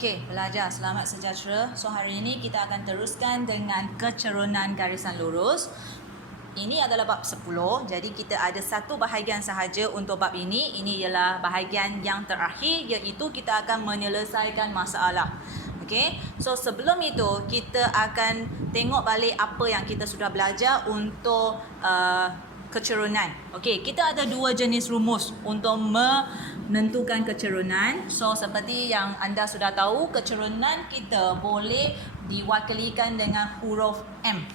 Okey, pelajar selamat sejahtera. So hari ini kita akan teruskan dengan kecerunan garisan lurus. Ini adalah bab 10. Jadi kita ada satu bahagian sahaja untuk bab ini. Ini ialah bahagian yang terakhir, iaitu kita akan menyelesaikan masalah. Okey. So sebelum itu kita akan tengok balik apa yang kita sudah belajar untuk kecerunan. Okey, kita ada dua jenis rumus untuk menentukan kecerunan. So seperti yang anda sudah tahu, kecerunan kita boleh diwakilikan dengan huruf M.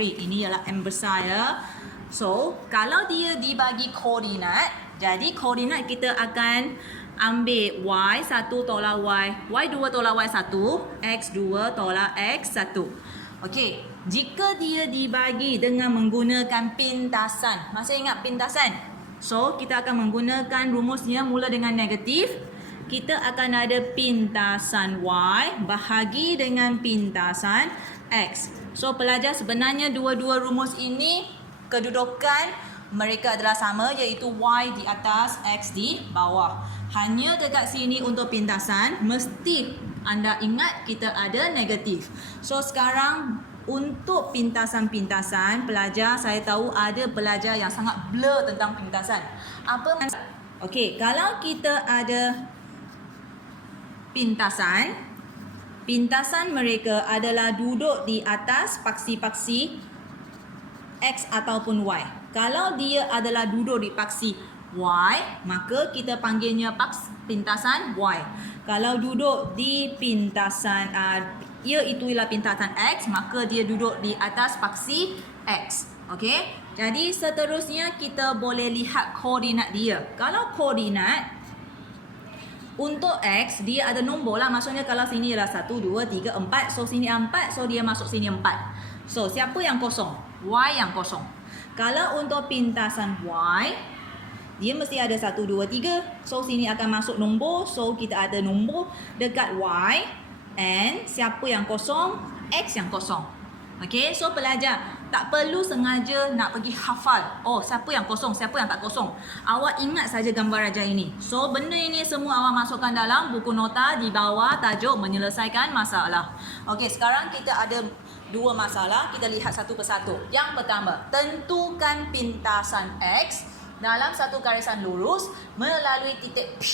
Ini ialah M besar ya. So kalau dia dibagi koordinat, jadi koordinat kita akan ambil Y1 tolak Y, Y2 tolak Y1, X2 tolak X1. Okey, jika dia dibagi dengan menggunakan pintasan, masih ingat pintasan? So, kita akan menggunakan rumusnya mula dengan negatif. Kita akan ada pintasan Y bahagi dengan pintasan X. So, pelajar sebenarnya dua-dua rumus ini kedudukan mereka adalah sama, iaitu Y di atas, X di bawah. Hanya dekat sini untuk pintasan, mesti anda ingat kita ada negatif. So sekarang untuk pintasan-pintasan, pelajar saya tahu ada pelajar yang sangat blur tentang pintasan. Apa maksud? Okey, kalau kita ada pintasan mereka adalah duduk di atas paksi-paksi X ataupun Y. Kalau dia adalah duduk di paksi Y, maka kita panggilnya pintasan Y. Kalau duduk di pintasan ialah pintasan X, maka dia duduk di atas paksi X. Okey? Jadi seterusnya kita boleh lihat koordinat dia. Kalau koordinat untuk X, dia ada nombor lah. Maksudnya kalau sini ialah 1, 2, 3, 4. So sini 4, so dia masuk sini 4. So siapa yang kosong? Y yang kosong. Kalau untuk pintasan Y, dia mesti ada 1, 2, 3. So sini akan masuk nombor. So kita ada nombor dekat Y. And siapa yang kosong? X yang kosong. Okay, so pelajar tak perlu sengaja nak pergi hafal. Oh, siapa yang kosong, siapa yang tak kosong. Awak ingat saja gambar raja ini. So benda ini semua awak masukkan dalam buku nota di bawah tajuk menyelesaikan masalah. Okay, sekarang kita ada dua masalah. Kita lihat satu persatu. Yang pertama, tentukan pintasan X dalam satu garisan lurus melalui titik P.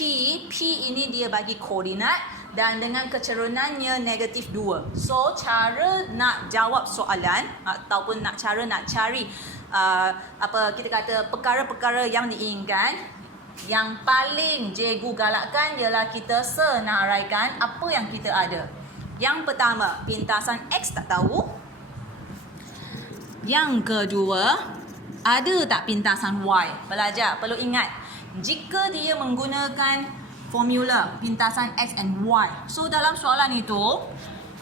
P ini dia bagi koordinat dan dengan kecerunannya negatif 2. So cara nak jawab soalan ataupun cara nak cari kita kata perkara-perkara yang diinginkan, yang paling cikgu galakkan ialah kita senaraikan apa yang kita ada. Yang pertama, pintasan X tak tahu. Yang kedua, ada tak pintasan Y? Pelajar perlu ingat, jika dia menggunakan formula pintasan X and Y, so dalam soalan itu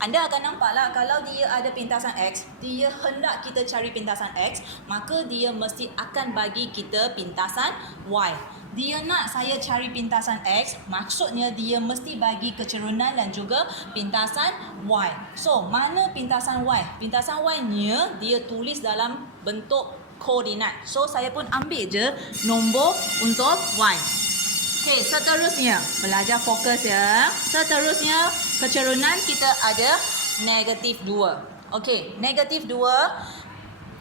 anda akan nampaklah kalau dia ada pintasan X, dia hendak kita cari pintasan X, maka dia mesti akan bagi kita pintasan Y. Dia nak saya cari pintasan X, maksudnya dia mesti bagi kecerunan dan juga pintasan Y. So mana pintasan Y? Pintasan Y-nya dia tulis dalam bentuk koordinat. So saya pun ambil je nombor untuk Y. Okey, seterusnya pelajar fokus ya. Seterusnya kecerunan kita ada negatif 2. Okey, negatif 2,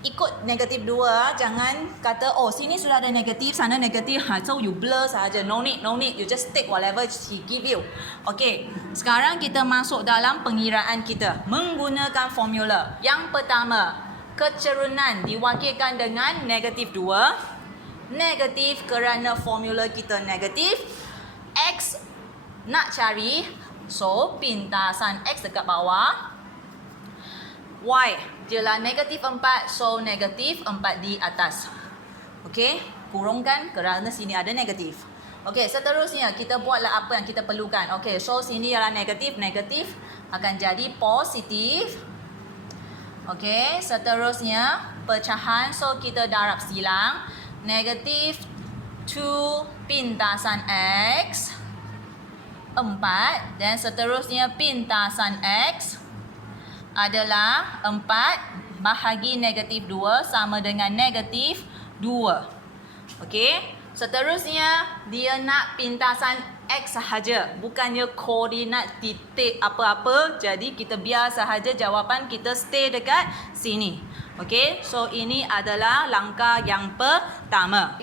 ikut negatif 2, jangan kata oh sini sudah ada negatif, sana negatif, so you blur saja. No need, you just take whatever he give you. Okey, sekarang kita masuk dalam pengiraan kita menggunakan formula. Yang pertama, kecerunan diwakilkan dengan negatif 2. Negatif kerana formula kita negatif. X nak cari, so pintasan X dekat bawah. Y ialah negatif 4, so negatif 4 di atas. Okey, kurungkan kerana sini ada negatif. Okey, seterusnya kita buatlah apa yang kita perlukan. Okey, so sini ialah negatif akan jadi positif. Okey, seterusnya pecahan, so kita darab silang. Negatif 2 pintasan X 4, dan seterusnya pintasan X adalah 4 bahagi negatif 2 sama dengan negatif 2. Okey, Seterusnya, dia nak pintasan X sahaja. Bukannya koordinat titik apa-apa. Jadi, kita biar sahaja jawapan kita stay dekat sini. Okay, so ini adalah langkah yang pertama.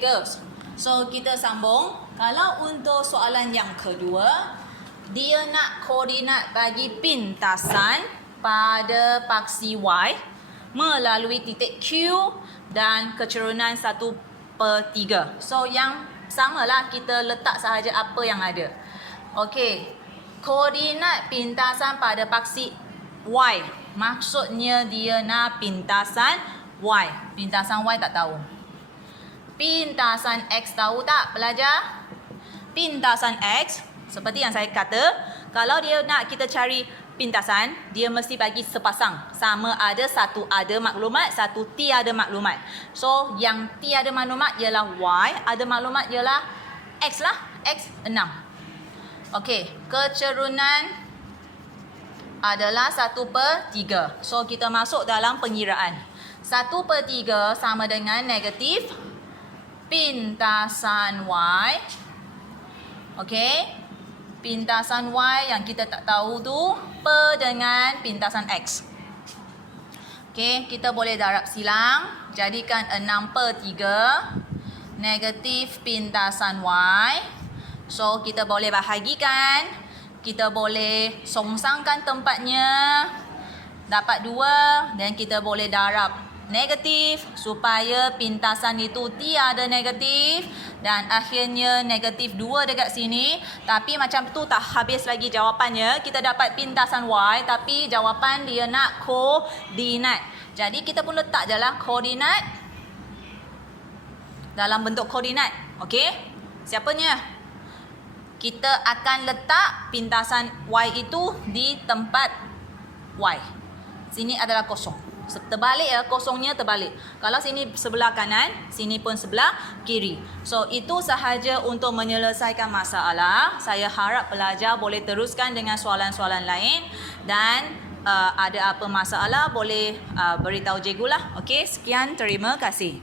So, kita sambung. Kalau untuk soalan yang kedua, dia nak koordinat bagi pintasan pada paksi Y melalui titik Q dan kecerunan 1/3. So, yang samalah kita letak sahaja apa yang ada. Okey, koordinat pintasan pada paksi Y. Maksudnya dia nak pintasan Y. Pintasan Y tak tahu. Pintasan X tahu tak pelajar? Pintasan X, seperti yang saya kata, kalau dia nak kita cari pintasan, dia mesti bagi sepasang. Sama ada satu ada maklumat, satu tiada maklumat. So, yang tiada maklumat ialah Y, ada maklumat ialah X lah. X 6. Okey, kecerunan adalah 1/3. So, kita masuk dalam pengiraan. 1/3 sama dengan negatif pintasan Y. Okey, pintasan Y yang kita tak tahu tu per dengan pintasan X. Okey, kita boleh darab silang. Jadikan 6/3 negatif pintasan Y. So, kita boleh bahagikan. Kita boleh songsangkan tempatnya. Dapat 2 dan kita boleh darab negatif supaya pintasan itu tiada negatif dan akhirnya negatif 2 dekat sini. Tapi macam tu tak habis lagi jawapannya. Kita dapat pintasan Y tapi jawapan dia nak koordinat. Jadi kita pun letak je lah koordinat dalam bentuk koordinat. Okey? Siapanya? Kita akan letak pintasan Y itu di tempat Y. Sini adalah kosong. Terbalik ya, kosongnya terbalik. Kalau sini sebelah kanan, sini pun sebelah kiri. So, itu sahaja untuk menyelesaikan masalah. Saya harap pelajar boleh teruskan dengan soalan-soalan lain. Dan ada apa masalah, boleh beritahu cikgu lah. Okey, sekian, terima kasih.